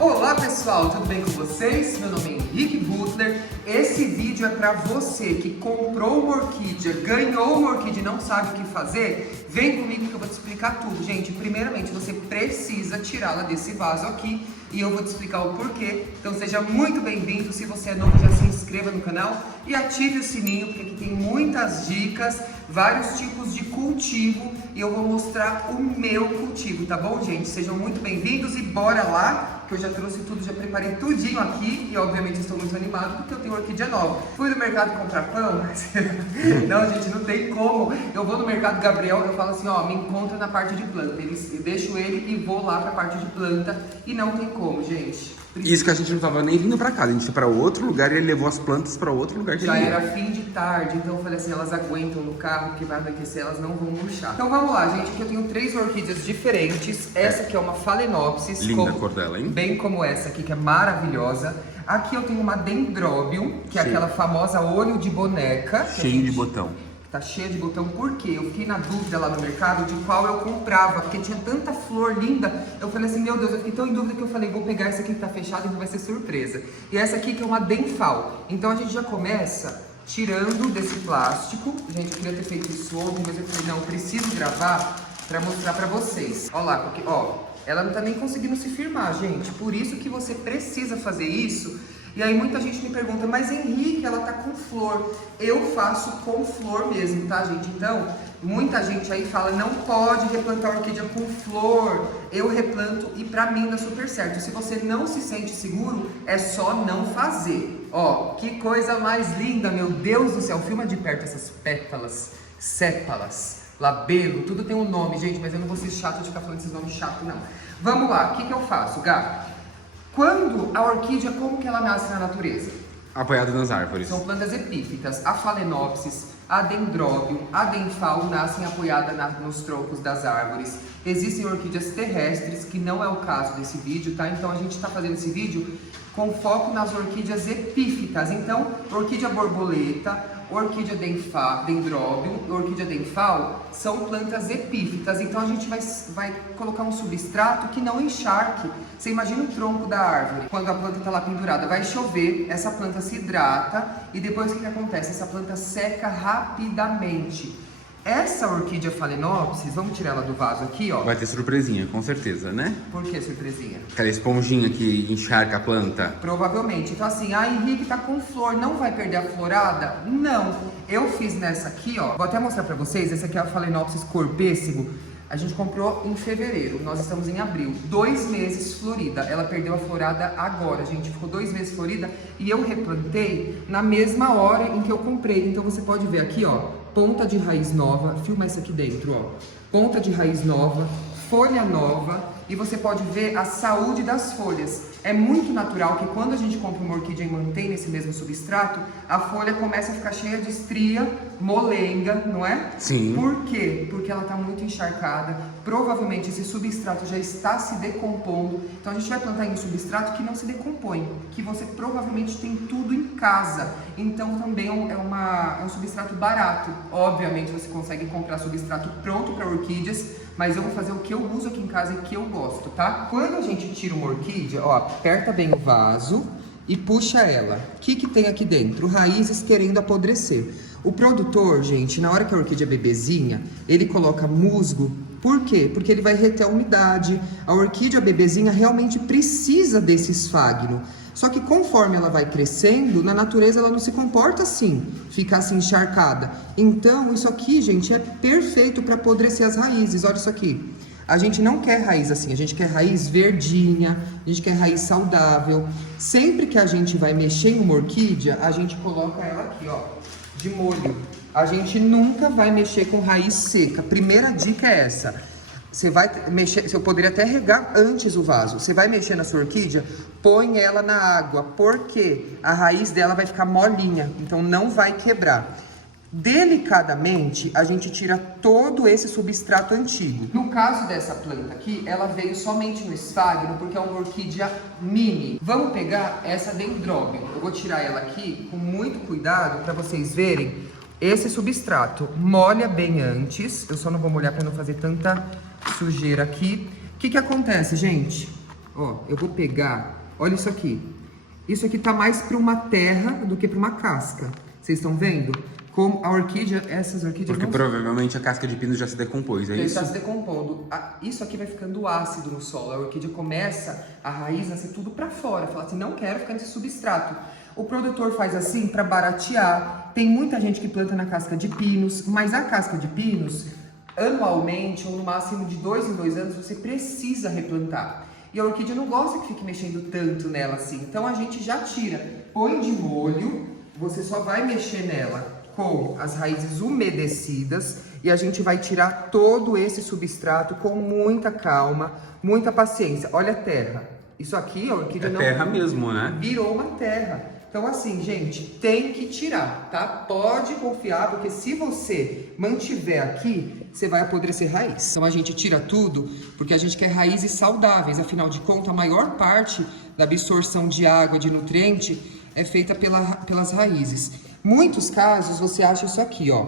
Olá pessoal, tudo bem com vocês? Meu nome é Henrique Butler. Esse vídeo é para você que comprou uma orquídea, ganhou uma orquídea e não sabe o que fazer. Vem comigo que eu vou te explicar tudo, gente. Primeiramente, você precisa tirá-la desse vaso aqui e eu vou te explicar o porquê. Então seja muito bem-vindo. Se você é novo, já se inscreva no canal e ative o sininho, porque aqui tem muitas dicas, vários tipos de cultivo e eu vou mostrar o meu cultivo, tá bom, gente? Sejam muito bem-vindos e bora lá, que eu já trouxe tudo, já preparei tudinho aqui e obviamente estou muito animado porque eu tenho orquídea nova. Fui no mercado comprar pão, mas não, gente, não tem como. Eu vou no mercado Gabriel, eu falo assim, ó, me encontra na parte de planta. Eu deixo ele e vou lá pra parte de planta e não tem como, gente. Isso que a gente não tava nem vindo pra cá, a gente foi pra outro lugar e ele levou as plantas pra outro lugar que já ele era fim de tarde, então eu falei assim, elas aguentam no carro, porque vai anoitecer, elas não vão murchar. Então vamos lá, gente, aqui eu tenho 3 orquídeas diferentes. Essa aqui é uma Phalaenopsis. Linda a cor dela, hein? Bem como essa aqui, que é maravilhosa. Aqui eu tenho uma Dendrobium, que é aquela famosa olho de boneca. Cheio de botão. Tá cheia de botão, porque eu fiquei na dúvida lá no mercado de qual eu comprava, porque tinha tanta flor linda. Eu falei assim, meu Deus, eu fiquei tão em dúvida que eu falei, vou pegar essa aqui que tá fechada, então vai ser surpresa. E essa aqui que é uma Denfal. Então a gente já começa tirando desse plástico. Gente, eu queria ter feito isso ontem, mas eu falei, não, eu preciso gravar pra mostrar pra vocês. Ó lá, porque, ó, ela não tá nem conseguindo se firmar, gente. Por isso que você precisa fazer isso. E aí muita gente me pergunta, mas Henrique, ela tá com flor. Eu faço com flor mesmo, tá, gente? Então, muita gente aí fala, não pode replantar orquídea com flor. Eu replanto e pra mim dá super certo. Se você não se sente seguro, é só não fazer. Ó, que coisa mais linda, meu Deus do céu. Filma de perto essas pétalas, sépalas, labelo, tudo tem um nome, gente, mas eu não vou ser chato de ficar falando esses nomes chatos, não. Vamos lá, o que eu faço, Gá? Quando a orquídea, como que ela nasce na natureza? Apoiada nas árvores. São plantas epífitas. A Phalaenopsis, a Dendrobium, a Denfal nascem apoiadas nos troncos das árvores. Existem orquídeas terrestres, que não é o caso desse vídeo, tá? Então a gente está fazendo esse vídeo com foco nas orquídeas epífitas. Então, orquídea borboleta, orquídea Dendrobium, orquídea Denfal são plantas epífitas. Então a gente vai colocar um substrato que não encharque. Você imagina o tronco da árvore, quando a planta está lá pendurada, vai chover, essa planta se hidrata e depois o que acontece? Essa planta seca rapidamente. Essa orquídea Phalaenopsis, vamos tirar ela do vaso aqui, ó. Vai ter surpresinha, com certeza, né? Por que surpresinha? Aquela esponjinha que encharca a planta. Provavelmente. Então assim, a Henrique tá com flor, não vai perder a florada? Não. Eu fiz nessa aqui, ó. Vou até mostrar pra vocês. Essa aqui é a Phalaenopsis cor pêssego. A gente comprou em fevereiro, nós estamos em abril. 2 meses florida. Ela perdeu a florada agora, gente. Ficou 2 meses florida e eu replantei na mesma hora em que eu comprei. Então você pode ver aqui, ó. Ponta de raiz nova, filma isso aqui dentro, ó. Ponta de raiz nova, folha nova e você pode ver a saúde das folhas. É muito natural que quando a gente compra uma orquídea e mantém nesse mesmo substrato, a folha começa a ficar cheia de estria, molenga, não é? Sim. Por quê? Porque ela está muito encharcada, provavelmente esse substrato já está se decompondo, então a gente vai plantar em um substrato que não se decompõe, que você provavelmente tem tudo em casa, então também é um substrato barato. Obviamente você consegue comprar substrato pronto para orquídeas, mas eu vou fazer o que eu uso aqui em casa e que eu gosto, tá? Quando a gente tira uma orquídea, ó, aperta bem o vaso e puxa ela. O que que tem aqui dentro? Raízes querendo apodrecer. O produtor, gente, na hora que a orquídea é bebezinha, ele coloca musgo. Por quê? Porque ele vai reter a umidade. A orquídea bebezinha realmente precisa desse esfagno. Só que conforme ela vai crescendo, na natureza ela não se comporta assim, fica assim encharcada. Então isso aqui, gente, é perfeito para apodrecer as raízes. Olha isso aqui. A gente não quer raiz assim, a gente quer raiz verdinha, a gente quer raiz saudável. Sempre que a gente vai mexer em uma orquídea, a gente coloca ela aqui, ó, de molho. A gente nunca vai mexer com raiz seca. Primeira dica é essa. Você vai mexer, eu poderia até regar antes o vaso. Você vai mexer na sua orquídea, põe ela na água, porque a raiz dela vai ficar molinha, então não vai quebrar. Delicadamente, a gente tira todo esse substrato antigo. No caso dessa planta aqui, ela veio somente no esfagno, porque é uma orquídea mini. Vamos pegar essa Dendrobium. Eu vou tirar ela aqui com muito cuidado para vocês verem esse substrato. Molha bem antes, eu só não vou molhar para não fazer tanta sujeira aqui. O que que acontece, gente? Ó, eu vou pegar, olha isso aqui. Isso aqui tá mais para uma terra do que para uma casca. Vocês estão vendo? Como a orquídea, essas orquídeas Porque provavelmente a casca de pino já se decompôs, é ele isso? está se decompondo. Isso aqui vai ficando ácido no solo. A orquídea começa, a raiz nascer tudo para fora. Fala assim, não quero ficar nesse substrato. O produtor faz assim para baratear. Tem muita gente que planta na casca de pinos, mas a casca de pinos, anualmente, ou no máximo de 2 em 2 anos, você precisa replantar. E a orquídea não gosta que fique mexendo tanto nela assim. Então a gente já tira. Põe de molho, você só vai mexer nela com as raízes umedecidas e a gente vai tirar todo esse substrato com muita calma, muita paciência. Olha a terra. Isso aqui, a orquídea não... É terra mesmo, né? Virou uma terra. Então assim, gente, tem que tirar, tá? Pode confiar, porque se você mantiver aqui, você vai apodrecer raiz. Então a gente tira tudo, porque a gente quer raízes saudáveis. Afinal de contas, a maior parte da absorção de água, de nutriente, é feita pelas raízes. Muitos casos você acha isso aqui, ó,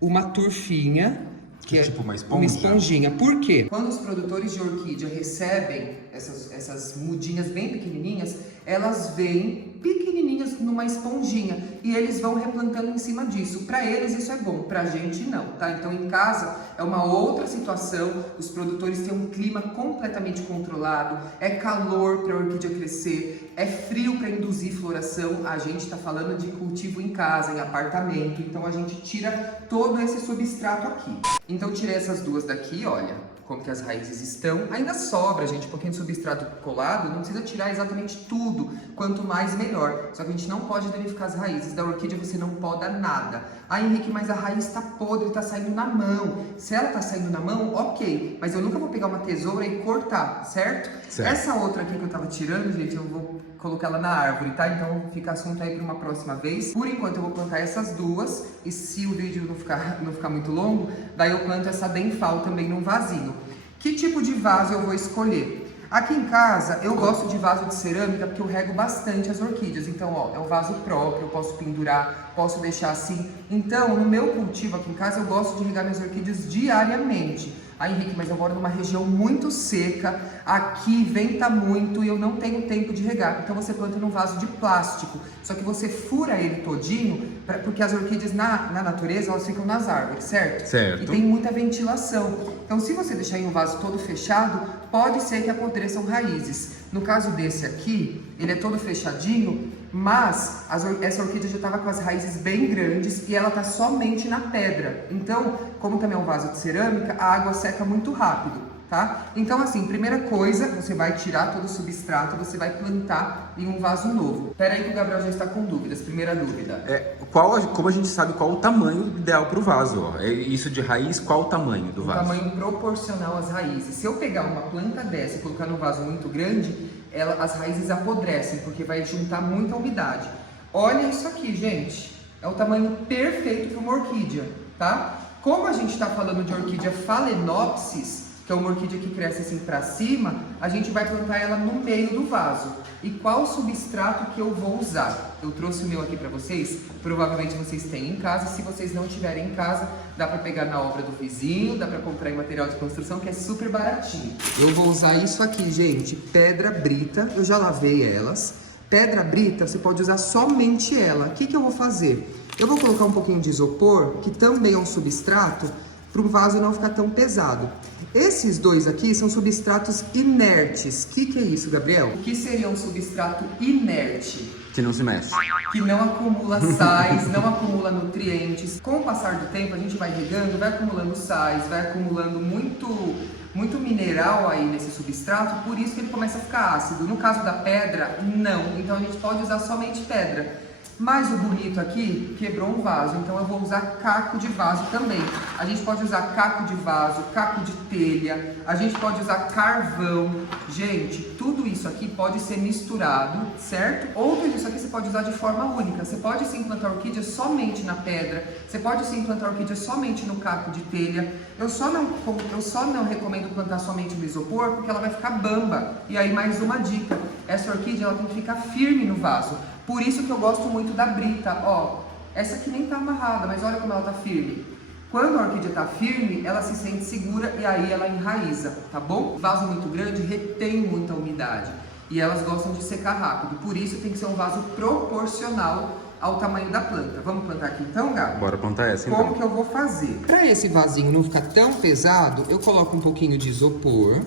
uma turfinha, que é tipo uma esponjinha. Por quê? Quando os produtores de orquídea recebem essas mudinhas bem pequenininhas, elas vêm pequenininhas numa esponjinha e eles vão replantando em cima disso. Para eles isso é bom, pra gente não, tá? Então em casa é uma outra situação, os produtores têm um clima completamente controlado, é calor para a orquídea crescer, é frio para induzir floração. A gente tá falando de cultivo em casa, em apartamento, então a gente tira todo esse substrato aqui. Então tirei essas duas daqui, olha como que as raízes estão. Ainda sobra, gente, um pouquinho de substrato colado, não precisa tirar exatamente tudo, quanto mais melhor. Só que a gente não pode danificar as raízes da orquídea, você não poda nada. Ah, Henrique, mas a raiz tá podre, tá saindo na mão. Se ela tá saindo na mão, ok, mas eu nunca vou pegar uma tesoura e cortar, certo? Essa outra aqui que eu tava tirando, gente, eu vou colocar ela na árvore, tá? Então fica assunto aí para uma próxima vez. Por enquanto eu vou plantar essas duas, e se o vídeo não ficar muito longo, daí eu planto essa denfal também num vasinho. Que tipo de vaso eu vou escolher? Aqui em casa eu gosto de vaso de cerâmica porque eu rego bastante as orquídeas. Então, ó, é um vaso próprio, eu posso pendurar, posso deixar assim. Então, no meu cultivo aqui em casa eu gosto de regar minhas orquídeas diariamente. Ah, Henrique, mas eu moro numa região muito seca, aqui venta muito e eu não tenho tempo de regar. Então você planta num vaso de plástico, só que você fura ele todinho, porque as orquídeas na natureza, elas ficam nas árvores, certo? Certo. E tem muita ventilação. Então se você deixar em um vaso todo fechado, pode ser que apodreçam raízes. No caso desse aqui, ele é todo fechadinho, mas essa orquídea já estava com as raízes bem grandes e ela está somente na pedra. Então, como também é um vaso de cerâmica, a água seca muito rápido, tá? Então, assim, primeira coisa, você vai tirar todo o substrato, você vai plantar em um vaso novo. Pera aí que o Gabriel já está com dúvidas. Primeira dúvida. Como a gente sabe qual o tamanho ideal para o vaso? Ó? É isso de raiz, qual o tamanho do vaso? O tamanho proporcional às raízes. Se eu pegar uma planta dessa e colocar num vaso muito grande, as raízes apodrecem, porque vai juntar muita umidade. Olha isso aqui, gente. É o tamanho perfeito para uma orquídea, tá? Como a gente está falando de orquídea Phalaenopsis, que é uma orquídea que cresce assim para cima, a gente vai plantar ela no meio do vaso. E qual substrato que eu vou usar? Eu trouxe o meu aqui para vocês, provavelmente vocês têm em casa. Se vocês não tiverem em casa, dá para pegar na obra do vizinho, dá para comprar em material de construção, que é super baratinho. Eu vou usar isso aqui, gente, pedra brita, eu já lavei elas. Pedra brita, você pode usar somente ela. O que eu vou fazer? Eu vou colocar um pouquinho de isopor, que também é um substrato, para o vaso não ficar tão pesado. Esses dois aqui são substratos inertes. O que é isso, Gabriel? O que seria um substrato inerte? Que não se mexe. Que não acumula sais, não acumula nutrientes. Com o passar do tempo, a gente vai regando, vai acumulando sais, vai acumulando muito mineral aí nesse substrato, por isso que ele começa a ficar ácido. No caso da pedra, não. Então a gente pode usar somente pedra. Mas o bonito aqui quebrou um vaso, então eu vou usar caco de vaso também. A gente pode usar caco de vaso, caco de telha, a gente pode usar carvão. Gente, tudo isso aqui pode ser misturado, certo? Ou tudo isso aqui você pode usar de forma única. Você pode sim plantar orquídea somente na pedra, você pode sim plantar orquídea somente no caco de telha. Eu só não recomendo plantar somente no isopor, porque ela vai ficar bamba. E aí mais uma dica, essa orquídea ela tem que ficar firme no vaso. Por isso que eu gosto muito da brita, ó. Essa aqui nem tá amarrada, mas olha como ela tá firme. Quando a orquídea está firme, ela se sente segura e aí ela enraiza, tá bom? Vaso muito grande retém muita umidade e elas gostam de secar rápido, por isso tem que ser um vaso proporcional ao tamanho da planta. Vamos plantar aqui então, Gabi? Bora plantar essa então. Como que eu vou fazer? Para esse vasinho não ficar tão pesado, eu coloco um pouquinho de isopor.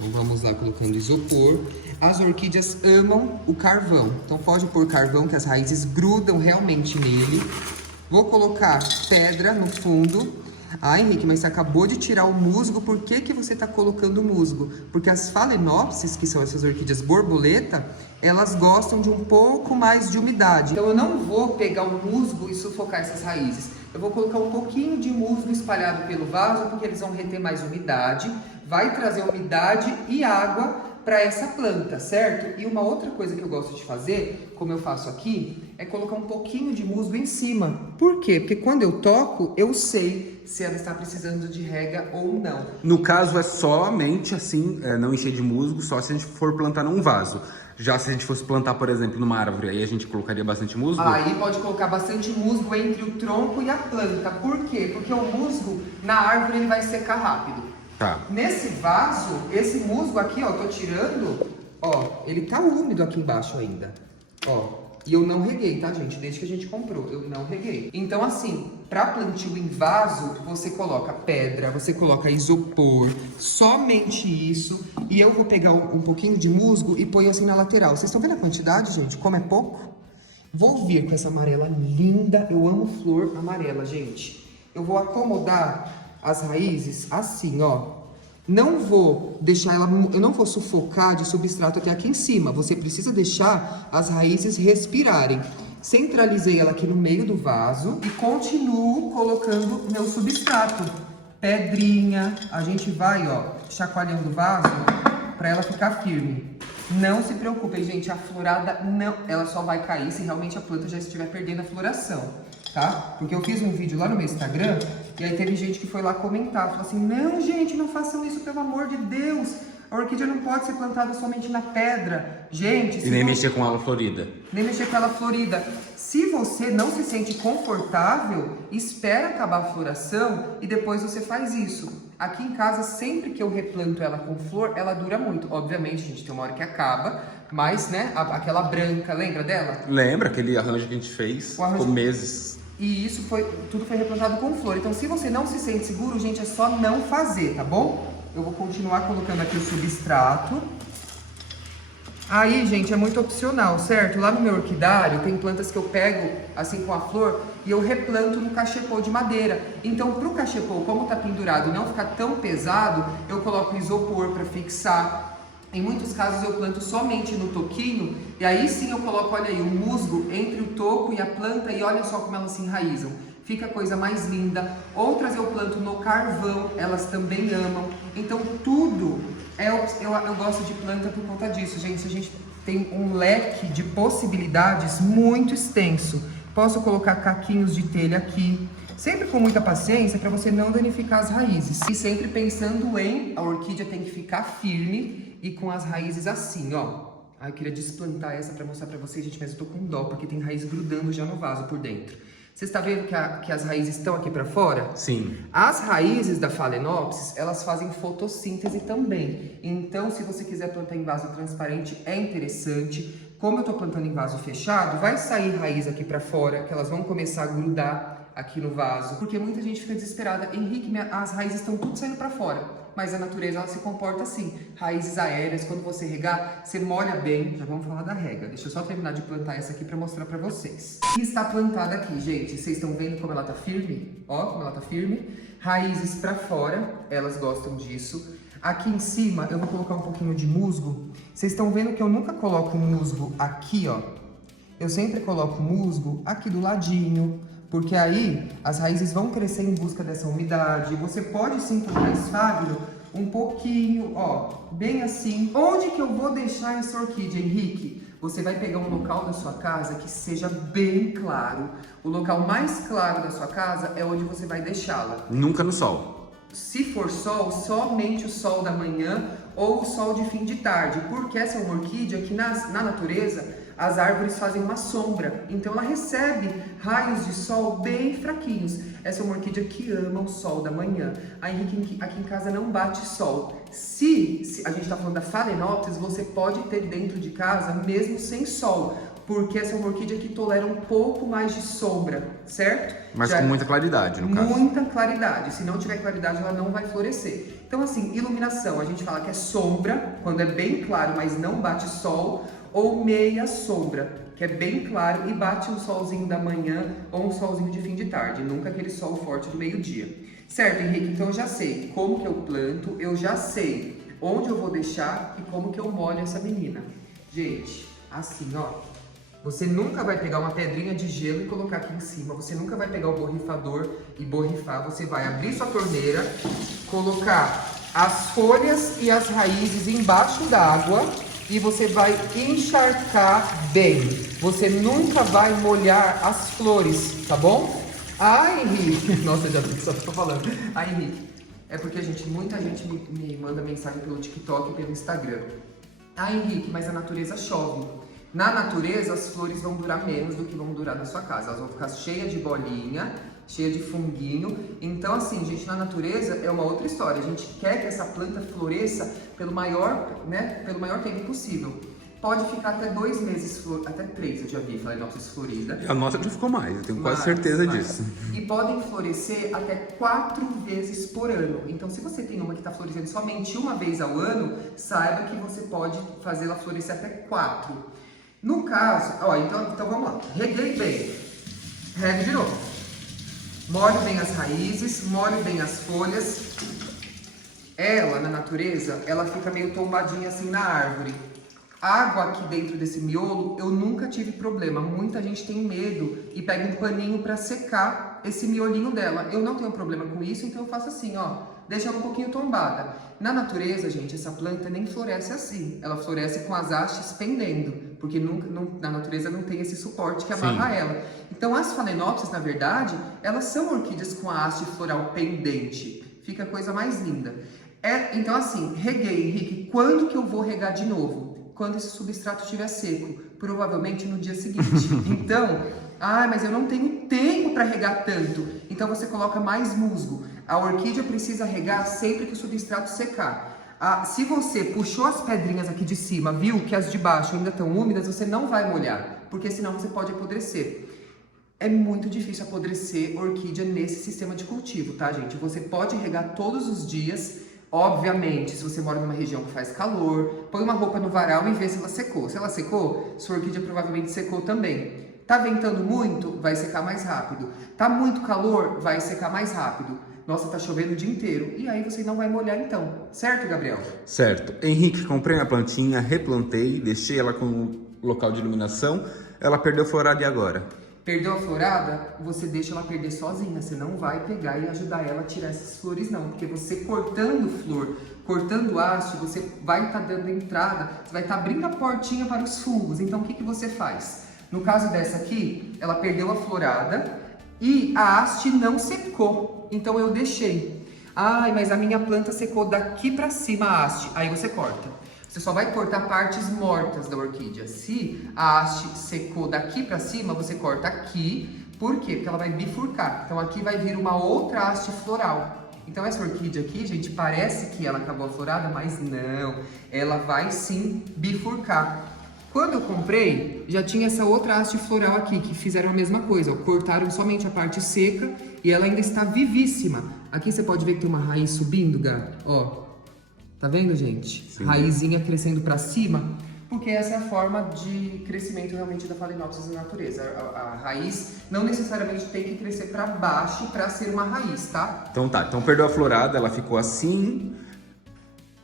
Então vamos lá colocando isopor. As orquídeas amam o carvão, então pode pôr carvão que as raízes grudam realmente nele. Vou colocar pedra no fundo. Ah, Henrique, mas você acabou de tirar o musgo, por que que você está colocando musgo? Porque as Phalaenopsis, que são essas orquídeas borboleta, elas gostam de um pouco mais de umidade. Então eu não vou pegar o musgo e sufocar essas raízes. Eu vou colocar um pouquinho de musgo espalhado pelo vaso, porque eles vão reter mais umidade, vai trazer umidade e água para essa planta, certo? E uma outra coisa que eu gosto de fazer, como eu faço aqui, é colocar um pouquinho de musgo em cima. Por quê? Porque quando eu toco, eu sei se ela está precisando de rega ou não. No caso é somente assim, não encher de musgo, só se a gente for plantar num vaso. Já se a gente fosse plantar, por exemplo, numa árvore, aí a gente colocaria bastante musgo? Aí pode colocar bastante musgo entre o tronco e a planta. Por quê? Porque o musgo na árvore ele vai secar rápido. Tá. Nesse vaso, esse musgo aqui, ó, eu tô tirando, ó, ele tá úmido aqui embaixo ainda, ó. E eu não reguei, tá, gente? Desde que a gente comprou, eu não reguei. Então, assim, para plantio em vaso, você coloca pedra, você coloca isopor, somente isso. E eu vou pegar um pouquinho de musgo e ponho assim na lateral. Vocês estão vendo a quantidade, gente? Como é pouco? Vou vir com essa amarela linda. Eu amo flor amarela, gente. Eu vou acomodar as raízes assim, ó. Não vou deixar ela, eu não vou sufocar de substrato até aqui em cima. Você precisa deixar as raízes respirarem. Centralizei ela aqui no meio do vaso e continuo colocando meu substrato. Pedrinha, a gente vai, ó, chacoalhando o vaso para ela ficar firme. Não se preocupem, gente, a florada não, ela só vai cair se realmente a planta já estiver perdendo a floração, tá? Porque eu fiz um vídeo lá no meu Instagram e aí teve gente que foi lá comentar, falou assim, não, gente, não façam isso, pelo amor de Deus. A orquídea não pode ser plantada somente na pedra. Gente... E nem mexer com ela florida. Nem mexer com ela florida. Se você não se sente confortável, espera acabar a floração e depois você faz isso. Aqui em casa, sempre que eu replanto ela com flor, ela dura muito. Obviamente, gente, tem uma hora que acaba, mas, né, aquela branca, lembra dela? Lembra aquele arranjo que a gente fez? Ficou meses. E isso tudo foi replantado com flor. Então, se você não se sente seguro, gente, é só não fazer, tá bom? Eu vou continuar colocando aqui o substrato. Aí, gente, é muito opcional, certo? Lá no meu orquidário, tem plantas que eu pego, assim, com a flor, e eu replanto no cachepô de madeira. Então, pro cachepô, como tá pendurado e não ficar tão pesado, eu coloco isopor para fixar. Em muitos casos, eu planto somente no toquinho, e aí sim eu coloco, olha aí, o musgo entre o toco e a planta, e olha só como elas se enraizam. Fica a coisa mais linda. Outras eu planto no carvão, elas também amam. Então tudo, eu gosto de planta por conta disso, gente. A gente tem um leque de possibilidades muito extenso. Posso colocar caquinhos de telha aqui, sempre com muita paciência para você não danificar as raízes. E sempre pensando em, a orquídea tem que ficar firme e com as raízes assim, ó. Ah, eu queria desplantar essa para mostrar para vocês, gente, mas eu tô com dó, porque tem raiz grudando já no vaso por dentro. Você está vendo que as raízes estão aqui para fora? Sim. As raízes da Phalaenopsis, elas fazem fotossíntese também. Então, se você quiser plantar em vaso transparente, é interessante. Como eu estou plantando em vaso fechado, vai sair raiz aqui para fora, que elas vão começar a grudar aqui no vaso. Porque muita gente fica desesperada. Henrique, as raízes estão tudo saindo para fora. Mas a natureza, ela se comporta assim. Raízes aéreas, quando você regar, você molha bem. Já vamos falar da rega. Deixa eu só terminar de plantar essa aqui para mostrar para vocês. E está plantada aqui, gente. Vocês estão vendo como ela tá firme? Ó, como ela tá firme. Raízes para fora, elas gostam disso. Aqui em cima, eu vou colocar um pouquinho de musgo. Vocês estão vendo que eu nunca coloco musgo aqui, ó. Eu sempre coloco musgo aqui do ladinho. Porque aí as raízes vão crescer em busca dessa umidade. Você pode sim plantar esfagno um pouquinho, ó, bem assim. Onde que eu vou deixar essa orquídea, Henrique? Você vai pegar um local da sua casa que seja bem claro. O local mais claro da sua casa é onde você vai deixá-la. Nunca no sol. Se for sol, somente o sol da manhã ou o sol de fim de tarde, porque essa é uma orquídea que na natureza as árvores fazem uma sombra, então ela recebe raios de sol bem fraquinhos. Essa é uma orquídea que ama o sol da manhã. A Henrique, aqui em casa não bate sol. Se a gente está falando da Phalaenopsis, você pode ter dentro de casa mesmo sem sol, porque essa é uma orquídea que tolera um pouco mais de sombra, certo? Mas com muita claridade, no caso. Muita claridade. Se não tiver claridade, ela não vai florescer. Então, assim, iluminação, a gente fala que é sombra, quando é bem claro, mas não bate sol, ou meia sombra, que é bem claro e bate um solzinho da manhã ou um solzinho de fim de tarde, nunca aquele sol forte do meio-dia. Certo, Henrique? Então eu já sei como que eu planto, eu já sei onde eu vou deixar e como que eu molho essa menina. Gente, assim, ó, você nunca vai pegar uma pedrinha de gelo e colocar aqui em cima, você nunca vai pegar o borrifador e borrifar, você vai abrir sua torneira, colocar as folhas e as raízes embaixo d'água, e você vai encharcar bem. Você nunca vai molhar as flores, tá bom? Ah, Henrique, nossa, já só tô falando. Ah, Henrique, é porque, gente, muita gente me manda mensagem pelo TikTok e pelo Instagram. Ah, Henrique, mas a natureza chove. Na natureza, as flores vão durar menos do que vão durar na sua casa. Elas vão ficar cheias de bolinha, cheia de funguinho. Então, assim, gente, na natureza é uma outra história. A gente quer que essa planta floresça pelo maior tempo possível. Pode ficar até 2 meses, até 3, eu já vi Phalaenopsis florida. A nossa já ficou mais, eu tenho quase certeza disso. E podem florescer até 4 vezes por ano. Então, se você tem uma que está florescendo somente uma vez ao ano, saiba que você pode fazê-la florescer até 4. No caso, ó, então vamos lá. Reguei bem. Regue de novo. Molhe bem as raízes, molhe bem as folhas. Ela, na natureza, ela fica meio tombadinha assim na árvore. Água aqui dentro desse miolo, eu nunca tive problema. Muita gente tem medo e pega um paninho para secar esse miolinho dela. Eu não tenho problema com isso, então eu faço assim, ó. Deixa ela um pouquinho tombada. Na natureza, gente, essa planta nem floresce assim. Ela floresce com as hastes pendendo, porque na natureza não tem esse suporte que amarra ela. Então, as Phalaenopsis, na verdade, elas são orquídeas com a haste floral pendente. Fica a coisa mais linda. Então, assim, reguei, Henrique. Quando que eu vou regar de novo? Quando esse substrato estiver seco. Provavelmente no dia seguinte. Então, mas eu não tenho tempo para regar tanto. Então, você coloca mais musgo. A orquídea precisa regar sempre que o substrato secar. Se você puxou as pedrinhas aqui de cima, viu que as de baixo ainda estão úmidas, você não vai molhar, porque senão você pode apodrecer. É muito difícil apodrecer orquídea nesse sistema de cultivo, tá, gente? Você pode regar todos os dias, obviamente, se você mora numa região que faz calor, põe uma roupa no varal e vê se ela secou. Se ela secou, sua orquídea provavelmente secou também. Tá ventando muito? Vai secar mais rápido. Tá muito calor? Vai secar mais rápido. Nossa, tá chovendo o dia inteiro. E aí você não vai molhar então. Certo, Gabriel? Certo. Henrique, comprei a plantinha, replantei, deixei ela com local de iluminação. Ela perdeu florada e agora? Perdeu a florada? Você deixa ela perder sozinha. Você não vai pegar e ajudar ela a tirar essas flores não. Porque você cortando flor, cortando haste, você vai estar dando entrada, você vai estar abrindo a portinha para os fungos. Então o que você faz? No caso dessa aqui, ela perdeu a florada e a haste não secou. Então eu deixei. Mas a minha planta secou daqui para cima a haste. Aí você corta. Você só vai cortar partes mortas da orquídea. Se a haste secou daqui para cima, você corta aqui. Por quê? Porque ela vai bifurcar. Então aqui vai vir uma outra haste floral. Então essa orquídea aqui, gente, parece que ela acabou a florada, mas não. Ela vai sim bifurcar. Quando eu comprei, já tinha essa outra haste floral aqui, que fizeram a mesma coisa, ó, cortaram somente a parte seca e ela ainda está vivíssima. Aqui você pode ver que tem uma raiz subindo, Gá, ó. Tá vendo, gente? Sim. Raizinha crescendo para cima, porque essa é a forma de crescimento realmente da Phalaenopsis na natureza. A raiz não necessariamente tem que crescer para baixo para ser uma raiz, tá? Então tá, então perdeu a florada, ela ficou assim.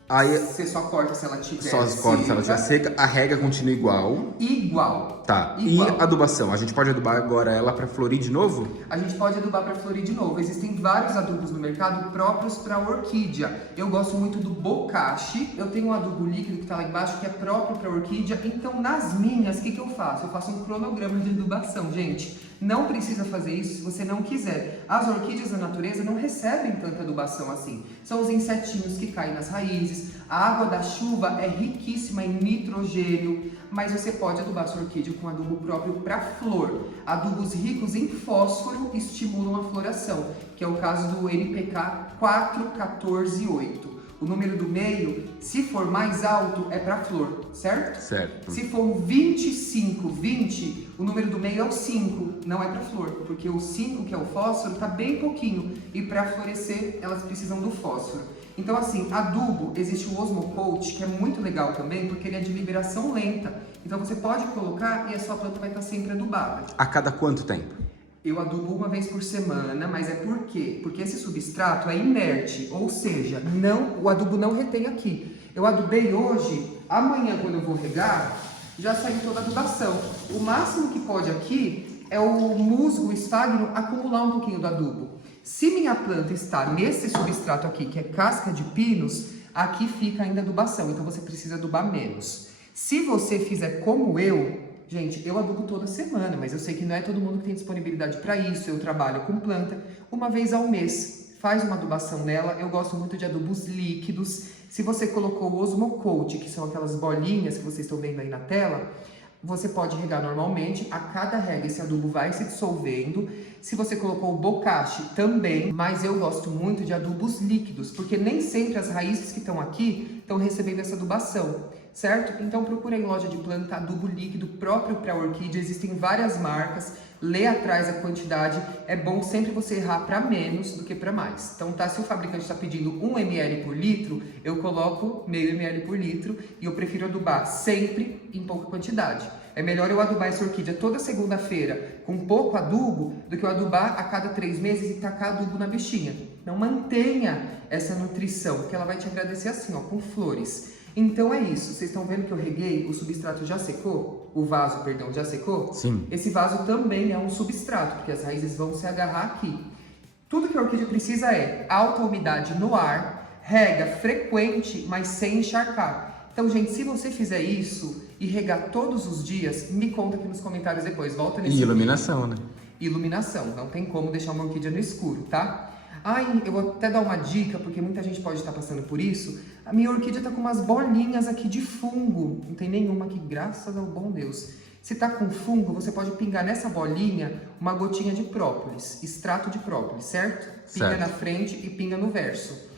Aí você só corta se ela tiver só corta se ela tiver seca, a rega continua igual. Igual. Tá. Igual. E adubação? A gente pode adubar agora ela para florir de novo? A gente pode adubar para florir de novo. Existem vários adubos no mercado próprios para orquídea. Eu gosto muito do bokashi. Eu tenho um adubo líquido que está lá embaixo que é próprio para orquídea. Então, nas minhas, o que eu faço? Eu faço um cronograma de adubação, gente. Não precisa fazer isso se você não quiser. As orquídeas da natureza não recebem tanta adubação assim. São os insetinhos que caem nas raízes, A água da chuva é riquíssima em nitrogênio, mas você pode adubar sua orquídea com adubo próprio para flor. Adubos ricos em fósforo estimulam a floração, que é o caso do NPK 4148. O número do meio, se for mais alto, é para flor, certo? Certo. Se for 2520, o número do meio é o 5, não é para flor, porque o 5, que é o fósforo, está bem pouquinho, e para florescer elas precisam do fósforo. Então assim, adubo, existe o Osmocote, que é muito legal também, porque ele é de liberação lenta. Então você pode colocar e a sua planta vai estar sempre adubada. A cada quanto tempo? Eu adubo uma vez por semana, mas é por quê? Porque esse substrato é inerte, ou seja, o adubo não retém aqui. Eu adubei hoje, amanhã quando eu vou regar, já saiu toda a adubação. O máximo que pode aqui é o musgo estagno acumular um pouquinho do adubo. Se minha planta está nesse substrato aqui, que é casca de pinos, aqui fica ainda adubação, então você precisa adubar menos. Se você fizer como eu, gente, eu adubo toda semana, mas eu sei que não é todo mundo que tem disponibilidade para isso. Eu trabalho com planta uma vez ao mês. Faz uma adubação nela. Eu gosto muito de adubos líquidos. Se você colocou o Osmocote, que são aquelas bolinhas que vocês estão vendo aí na tela, você pode regar normalmente. A cada rega esse adubo vai se dissolvendo. Se você colocou o Bokashi também, mas eu gosto muito de adubos líquidos, porque nem sempre as raízes que estão aqui estão recebendo essa adubação, certo? Então procura em loja de planta adubo líquido próprio para orquídea, existem várias marcas, lê atrás a quantidade, é bom sempre você errar para menos do que para mais. Então tá, se o fabricante está pedindo 1 ml por litro, eu coloco meio ml por litro e eu prefiro adubar sempre em pouca quantidade. É melhor eu adubar essa orquídea toda segunda-feira com pouco adubo do que eu adubar a cada 3 meses e tacar adubo na bichinha. Então mantenha essa nutrição, que ela vai te agradecer assim, ó, com flores. Então é isso, vocês estão vendo que eu reguei, o substrato já secou? O vaso, perdão, já secou? Sim. Esse vaso também é um substrato, porque as raízes vão se agarrar aqui. Tudo que a orquídea precisa é alta umidade no ar, rega frequente, mas sem encharcar. Então, gente, se você fizer isso e regar todos os dias, me conta aqui nos comentários depois. Volta nesse E iluminação, né? Iluminação, não tem como deixar uma orquídea no escuro, tá? Ai, eu vou até dar uma dica, porque muita gente pode estar passando por isso. A minha orquídea tá com umas bolinhas aqui de fungo. Não tem nenhuma aqui, graças ao bom Deus. Se tá com fungo, você pode pingar nessa bolinha uma gotinha de própolis, extrato de própolis, certo? Pinga Certo. na frente e pinga no verso.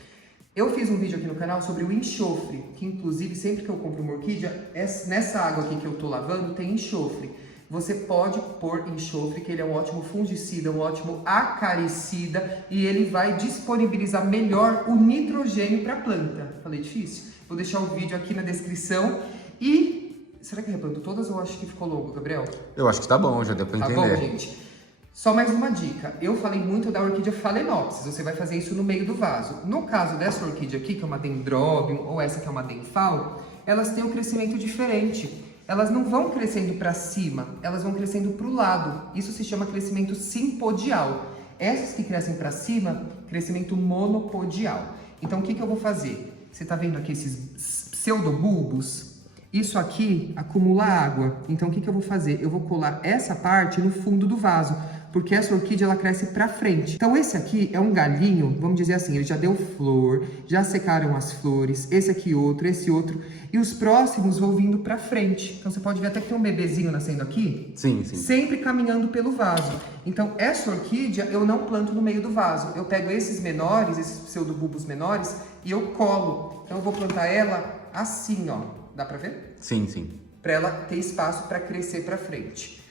Eu fiz um vídeo aqui no canal sobre o enxofre, que inclusive sempre que eu compro uma orquídea, nessa água aqui que eu tô lavando tem enxofre. Você pode pôr enxofre, que ele é um ótimo fungicida, um ótimo acaricida e ele vai disponibilizar melhor o nitrogênio para a planta. Falei difícil? Vou deixar o vídeo aqui na descrição e... Será que replanto todas ou acho que ficou longo, Gabriel? Eu acho que tá bom, já deu pra entender. Tá bom, gente? Só mais uma dica. Eu falei muito da orquídea Phalaenopsis. Você vai fazer isso no meio do vaso. No caso dessa orquídea aqui, que é uma Dendrobium, ou essa que é uma Denphal, elas têm um crescimento diferente. Elas não vão crescendo para cima, elas vão crescendo para o lado. Isso se chama crescimento simpodial. Essas que crescem para cima, crescimento monopodial. Então, o que eu vou fazer? Você está vendo aqui esses pseudobulbos? Isso aqui acumula água. Então, o que eu vou fazer? Eu vou colar essa parte no fundo do vaso, porque essa orquídea ela cresce para frente. Então esse aqui é um galhinho, vamos dizer assim, ele já deu flor, já secaram as flores, esse aqui outro, esse outro, e os próximos vão vindo para frente. Então você pode ver até que tem um bebezinho nascendo aqui. Sim, sim. Sempre caminhando pelo vaso. Então essa orquídea eu não planto no meio do vaso. Eu pego esses menores, esses pseudobulbos menores, e eu colo. Então eu vou plantar ela assim, ó. Dá para ver? Sim, sim. Para ela ter espaço para crescer para frente.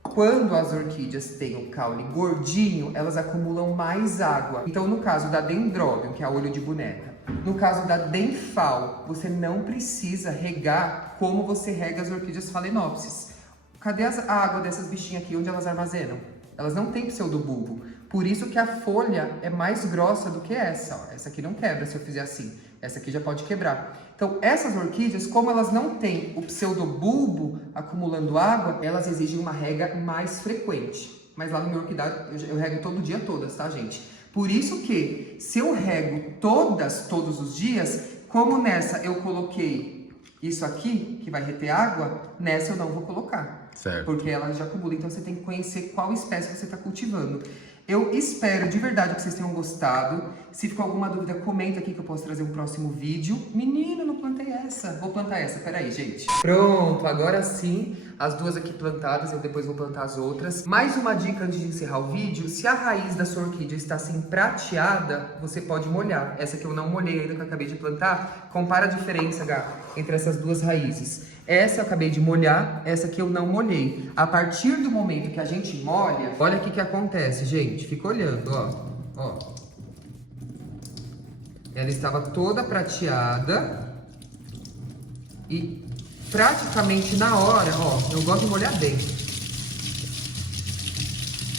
Quando as orquídeas têm o caule gordinho, elas acumulam mais água. Então, no caso da Dendrobium, que é a olho de boneca, no caso da Denphal, você não precisa regar como você rega as orquídeas Phalaenopsis. Cadê a água dessas bichinhas aqui? Onde elas armazenam? Elas não têm pseudobulbo. Por isso que a folha é mais grossa do que essa. Ó. Essa aqui não quebra se eu fizer assim. Essa aqui já pode quebrar. Então, essas orquídeas, como elas não têm o pseudobulbo acumulando água, elas exigem uma rega mais frequente. Mas lá no meu orquidário, eu rego todo dia todas, tá, gente? Por isso que, se eu rego todos os dias, como nessa eu coloquei isso aqui, que vai reter água, nessa eu não vou colocar. Certo. Porque ela já acumula. Então, você tem que conhecer qual espécie você está cultivando. Eu espero de verdade que vocês tenham gostado. Se ficou alguma dúvida, comenta aqui que eu posso trazer um próximo vídeo. Menina, não plantei essa. Vou plantar essa, peraí, gente. Pronto, agora sim, as duas aqui plantadas, eu depois vou plantar as outras. Mais uma dica antes de encerrar o vídeo, se a raiz da sua orquídea está assim prateada, você pode molhar. Essa que eu não molhei ainda, que eu acabei de plantar, compara a diferença, Gá, entre essas duas raízes. Essa eu acabei de molhar, essa aqui eu não molhei. A partir do momento que a gente molha, olha o que acontece, gente. Fica olhando, ó. Ó. Ela estava toda prateada e praticamente na hora, ó, eu gosto de molhar bem.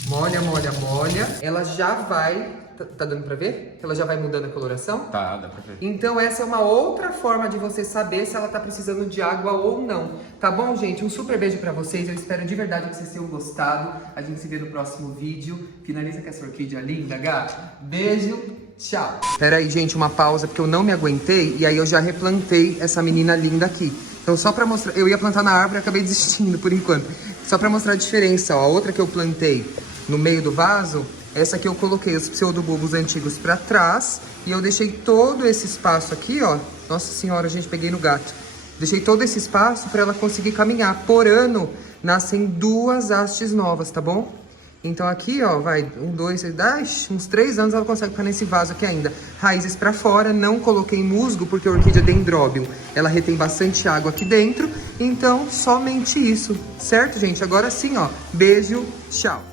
Molha, molha, molha. Ela já vai... Tá dando pra ver? Ela já vai mudando a coloração? Tá, dá pra ver. Então essa é uma outra forma de você saber se ela tá precisando de água ou não. Tá bom, gente? Um super beijo pra vocês. Eu espero de verdade que vocês tenham gostado. A gente se vê no próximo vídeo. Finaliza com essa orquídea linda, Gá. Beijo, tchau. Pera aí, gente, uma pausa, porque eu não me aguentei. E aí eu já replantei essa menina linda aqui. Então só pra mostrar... Eu ia plantar na árvore e acabei desistindo por enquanto. Só pra mostrar a diferença, ó. A outra que eu plantei no meio do vaso... Essa aqui eu coloquei os pseudobulbos antigos pra trás e eu deixei todo esse espaço aqui, ó. Nossa senhora, gente, peguei no gato. Deixei todo esse espaço pra ela conseguir caminhar. Por ano, nascem 2 hastes novas, tá bom? Então aqui, ó, vai 1, 2, 3, uns 3 anos ela consegue ficar nesse vaso aqui ainda. Raízes pra fora, não coloquei musgo porque a orquídea dendróbio, ela retém bastante água aqui dentro. Então, somente isso, certo, gente? Agora sim, ó, beijo, tchau.